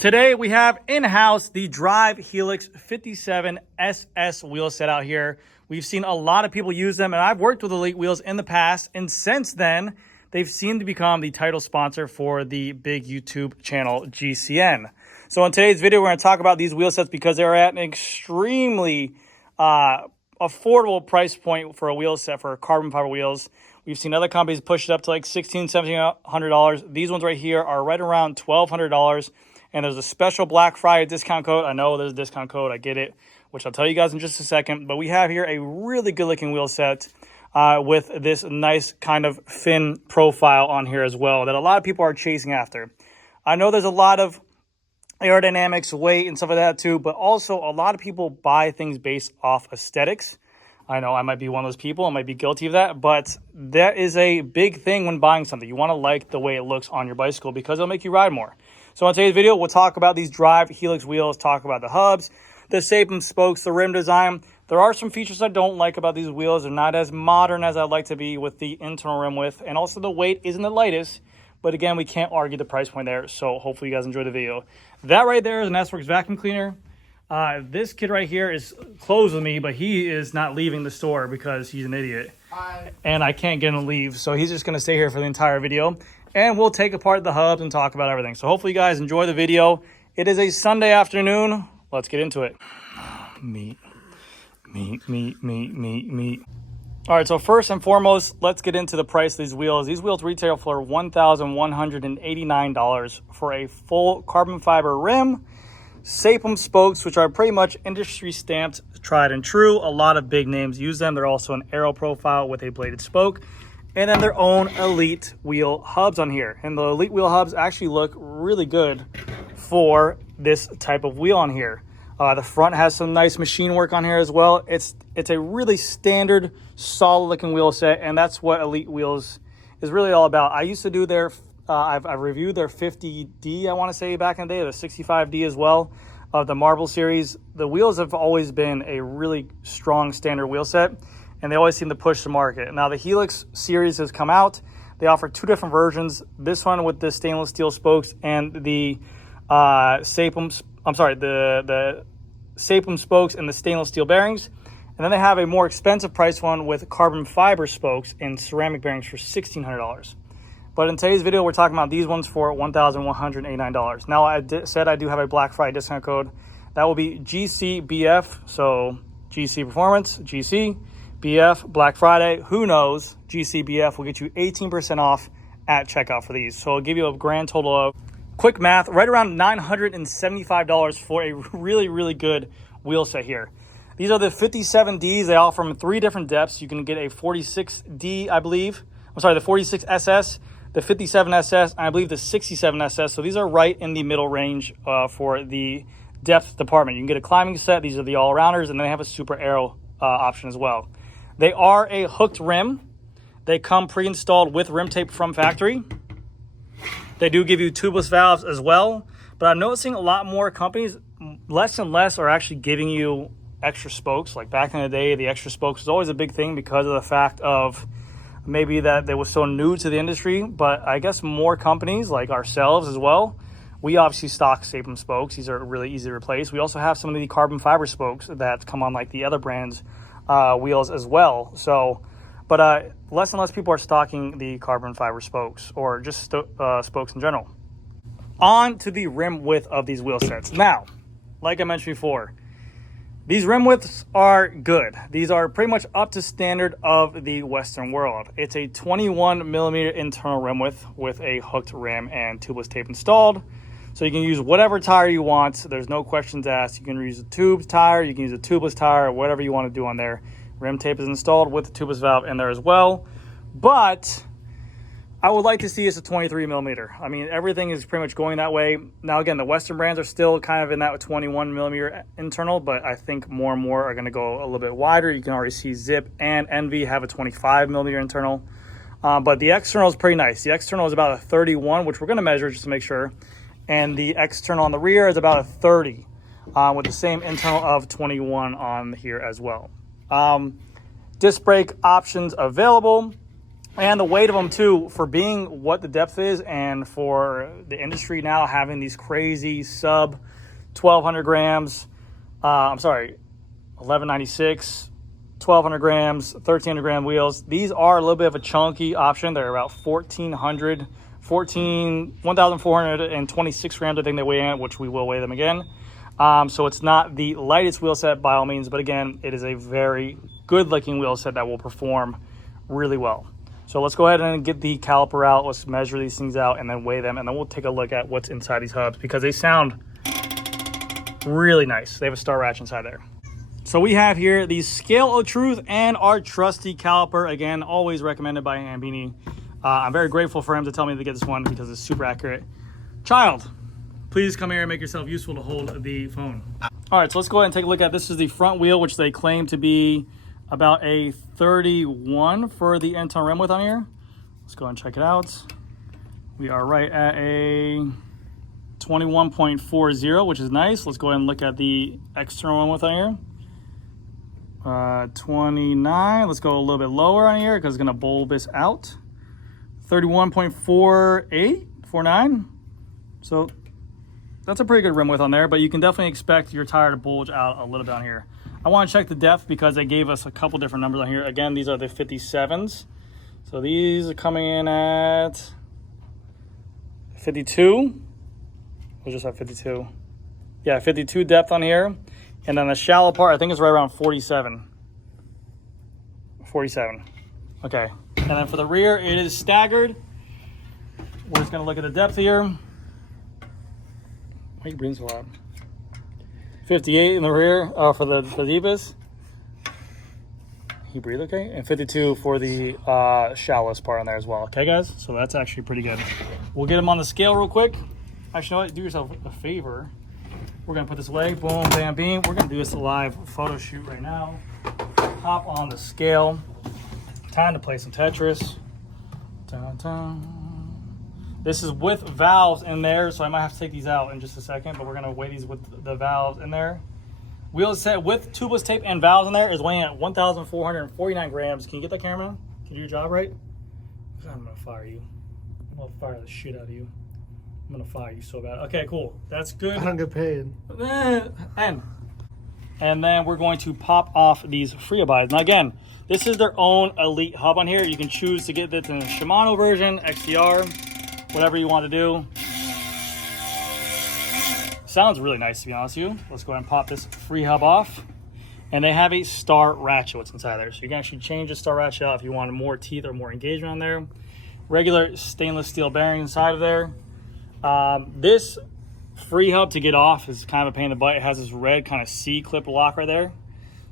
Today we have in-house the Drive Helix 57 SS wheel set out here. We've seen a lot of people use them, and I've worked with Elite Wheels in the past, and since then they've seemed to become the title sponsor for the big YouTube channel GCN. So in today's video we're going to talk about these wheel sets because they're at an extremely affordable price point for a wheel set for carbon fiber wheels. We've seen other companies push it up to like $1,600, $1,700. These ones right here are right around $1,200. And there's a special Black Friday discount code. I know there's a discount code. I get it, which I'll tell you guys in just a second. But we have here a really good looking wheel set with this nice kind of fin profile on here as well that a lot of people are chasing after. I know there's a lot of aerodynamics, weight, and stuff like that too. But also a lot of people buy things based off aesthetics. I know I might be one of those people. I might be guilty of that. But that is a big thing when buying something. You want to like the way it looks on your bicycle because it'll make you ride more. So in today's video, we'll talk about these Drive Helix wheels, talk about the hubs, the shape and spokes, the rim design. There are some features I don't like about these wheels. They're not as modern as I'd like to be with the internal rim width. And also the weight isn't the lightest. But again, we can't argue the price point there. So hopefully you guys enjoy the video. That right there is an S-Works vacuum cleaner. This kid right here is closed with me, but he is not leaving the store because he's an idiot. And I can't get him to leave. So he's just going to stay here for the entire video. And we'll take apart the hubs and talk about everything. So hopefully you guys enjoy the video. It is a Sunday afternoon. Let's get into it. Meat. All right, so first and foremost, let's get into the price of these wheels. These wheels retail for $1,189 for a full carbon fiber rim, SAPM spokes, which are pretty much industry stamped, tried and true. A lot of big names use them. They're also an aero profile with a bladed spoke. And then their own Elite wheel hubs on here. And the Elite wheel hubs actually look really good for this type of wheel on here. The front has some nice machine work on here as well. It's a really standard, solid looking wheel set, and that's what Elite Wheels is really all about. I used to do their, I've reviewed their 50D, I want to say back in the day, the 65D as well, of the Marble series. The wheels have always been a really strong standard wheel set, and they always seem to push the market. Now the Helix series has come out. They offer two different versions. This one with the stainless steel spokes and the SAPM spokes and the stainless steel bearings. And then they have a more expensive price one with carbon fiber spokes and ceramic bearings for $1,600. But in today's video, we're talking about these ones for $1,189. Now I said I do have a Black Friday discount code. That will be GCBF, so GC Performance, GC. BF, Black Friday, who knows, GCBF will get you 18% off at checkout for these. So it'll give you a grand total of, quick math, right around $975 for a really, really good wheel set here. These are the 57Ds. They offer them 3 different depths. You can get a 46D, I believe. I'm sorry, the 46SS, the 57SS, and I believe the 67SS. So these are right in the middle range for the depth department. You can get a climbing set. These are the all-rounders, and then they have a super aero option as well. They are a hooked rim. They come pre-installed with rim tape from factory. They do give you tubeless valves as well. But I'm noticing a lot more companies, less and less, are actually giving you extra spokes. Like back in the day, the extra spokes was always a big thing because of the fact of maybe that they were so new to the industry. But I guess more companies like ourselves as well, we obviously stock SAPM spokes. These are really easy to replace. We also have some of the carbon fiber spokes that come on like the other brands' wheels as well. So, but less and less people are stocking the carbon fiber spokes or just spokes in general. On to the rim width of these wheel sets. Now, like I mentioned before, these rim widths are good. These are pretty much up to standard of the Western world. It's a 21 millimeter internal rim width with a hooked rim and tubeless tape installed. So you can use whatever tire you want. There's no questions asked. You can use a tubed tire, you can use a tubeless tire, whatever you want to do on there. Rim tape is installed with the tubeless valve in there as well. But I would like to see it's a 23 millimeter. I mean, everything is pretty much going that way. Now, again, the Western brands are still kind of in that 21 millimeter internal, but I think more and more are going to go a little bit wider. You can already see Zip and Envy have a 25 millimeter internal. But the external is pretty nice. The external is about a 31, which we're going to measure just to make sure. And the external on the rear is about a 30 with the same internal of 21 on here as well. Disc brake options available. And the weight of them too, for being what the depth is, and for the industry now having these crazy sub 1,200 grams, 1196, 1,200 grams, 1,300 gram wheels. These are a little bit of a chunky option. They're about 1,426 grams, I think they weigh in, which we will weigh them again. So it's not the lightest wheel set by all means, but again, it is a very good looking wheel set that will perform really well. So let's go ahead and get the caliper out. Let's measure these things out and then weigh them. And then we'll take a look at what's inside these hubs because they sound really nice. They have a star ratchet inside there. So we have here the Scale of Truth and our trusty caliper. Again, always recommended by Ambini. I'm very grateful for him to tell me to get this one because it's super accurate. Child, please come here and make yourself useful to hold the phone. All right, so let's go ahead and take a look at this. Is the front wheel, which they claim to be about a 31 for the end-ton rim width on here. Let's go ahead and check it out. We are right at a 21.40, which is nice. Let's go ahead and look at the external rim width on here. 29. Let's go a little bit lower on here because it's gonna bulbous out. 31.48, 49. So that's a pretty good rim width on there, but you can definitely expect your tire to bulge out a little bit on here. I want to check the depth because they gave us a couple different numbers on here. Again, these are the 57s. So these are coming in at 52. We'll just have 52. Yeah, 52 depth on here. And then the shallow part, I think it's right around 47. 47. Okay. And then for the rear, it is staggered. We're just going to look at the depth here. Why are you breathing so loud? 58 in the rear for the deepest. You breathe okay? And 52 for the shallowest part on there as well. Okay, guys? So that's actually pretty good. We'll get them on the scale real quick. Actually, you know what? Do yourself a favor. We're going to put this away. Boom, bam, beam. We're going to do this live photo shoot right now. Hop on the scale. Time to play some Tetris. Dun, dun. This is with valves in there, so I might have to take these out in just a second, but we're gonna weigh these with the valves in there. Wheel set with tubeless tape and valves in there is weighing at 1,449 grams. Can you get that, cameraman? Can you do your job right? I'm gonna fire you. I'm gonna fire the shit out of you. I'm gonna fire you so bad. Okay, cool. That's good. I don't get paid. And then we're going to pop off these Freehub. Now again, this is their own Elite hub on here. You can choose to get this in a Shimano version, XTR, whatever you want to do. Sounds really nice, to be honest with you. Let's go ahead and pop this Freehub off. And they have a star ratchet what's inside there. So you can actually change the star ratchet out if you want more teeth or more engagement on there. Regular stainless steel bearing inside of there. This Freehub to get off is kind of a pain in the butt. It has this red kind of C-clip lock right there.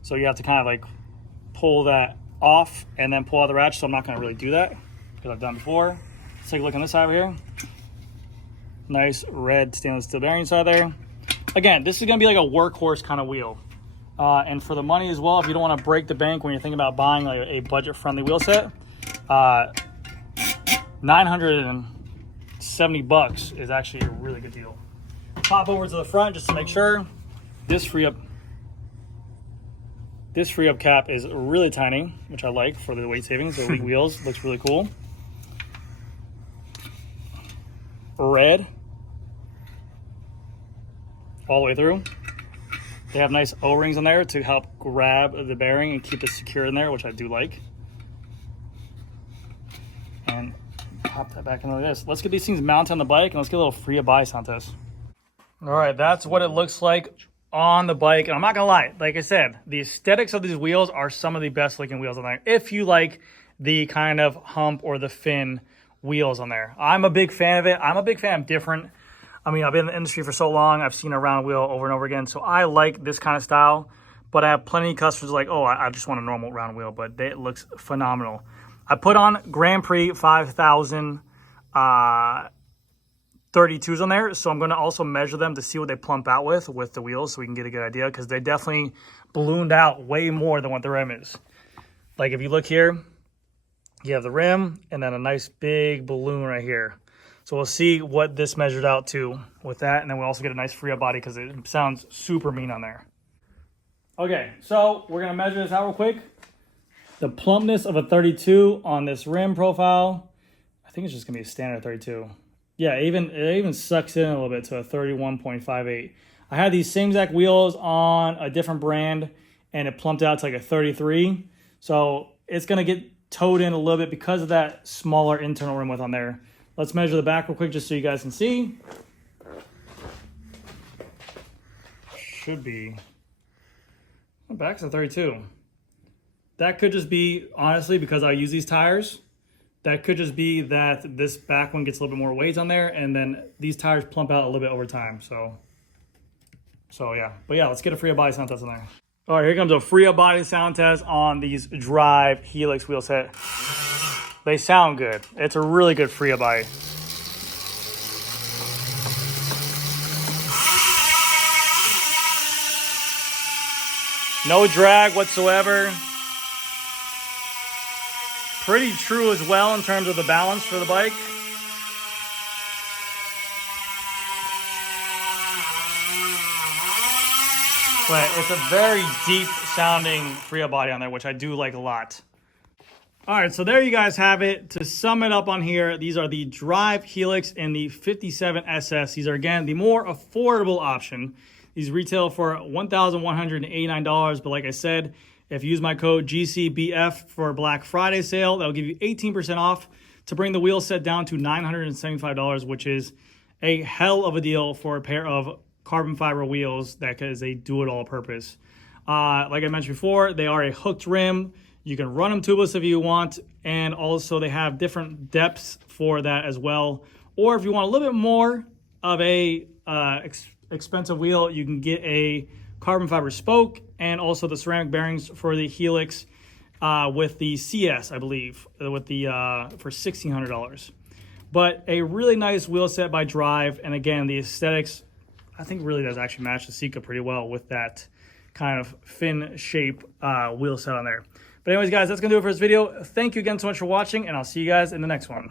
So you have to kind of like pull that off and then pull out the ratchet. So I'm not going to really do that because I've done before. Let's take a look on this side over here. Nice red stainless steel bearing inside there. Again, this is going to be like a workhorse kind of wheel. And for the money as well, if you don't want to break the bank when you're thinking about buying like a budget-friendly wheel set, $970 is actually a really good deal. Pop over to the front just to make sure. This Freehub cap is really tiny, which I like for the weight savings. The Elite wheels looks really cool. Red all the way through. They have nice O-rings on there to help grab the bearing and keep it secure in there, which I do like. And pop that back into this. Let's get these things mounted on the bike and let's get a little Freehub bias on this. All right, that's what it looks like on the bike. And I'm not gonna lie, like I said, the aesthetics of these wheels are some of the best looking wheels on there. If you like the kind of hump or the fin wheels on there. I'm a big fan of it. I'm a big fan of different. I mean, I've been in the industry for so long. I've seen a round wheel over and over again. So I like this kind of style, but I have plenty of customers like, oh, I just want a normal round wheel, but it looks phenomenal. I put on Grand Prix 5000 32s on there. So I'm going to also measure them to see what they plump out with the wheels so we can get a good idea because they definitely ballooned out way more than what the rim is. Like if you look here, you have the rim and then a nice big balloon right here. So we'll see what this measured out to with that. And then we'll also get a nice Freehub body because it sounds super mean on there. Okay, so we're going to measure this out real quick. the plumpness of a 32 on this rim profile. I think it's just gonna be a standard 32. Yeah, it even sucks in a little bit to a 31.58. I had these same exact wheels on a different brand and it plumped out to like a 33. So it's gonna get towed in a little bit because of that smaller internal rim width on there. Let's measure the back real quick just so you guys can see. Should be, the back's a 32. That could just be, honestly, because I use these tires, that could just be that this back one gets a little bit more weight on there, and then these tires plump out a little bit over time. So yeah. But yeah, let's get a Freehub body sound test on there. All right, here comes a Freehub body sound test on these Drive Helix wheel set. They sound good. It's a really good Freehub body. No drag whatsoever. Pretty true as well in terms of the balance for the bike. But it's a very deep sounding Freehub body on there, which I do like a lot. All right, so there you guys have it. To sum it up on here, these are the Drive Helix and the 57SS. These are, again, the more affordable option. These retail for $1,189, but like I said, if you use my code GCBF for Black Friday sale, that'll give you 18% off to bring the wheel set down to $975, which is a hell of a deal for a pair of carbon fiber wheels that is a do-it-all purpose. Like I mentioned before, they are a hooked rim. You can run them tubeless if you want, and also they have different depths for that as well. Or if you want a little bit more of a expensive wheel, you can get a carbon fiber spoke and also the ceramic bearings for the Helix with the CS, I believe, with the for $1,600. But a really nice wheel set by Drive, and again, the aesthetics I think really does actually match the Sika pretty well with that kind of fin shape wheel set on there. But anyways, guys, that's gonna do it for this video. Thank you again so much for watching, and I'll see you guys in the next one.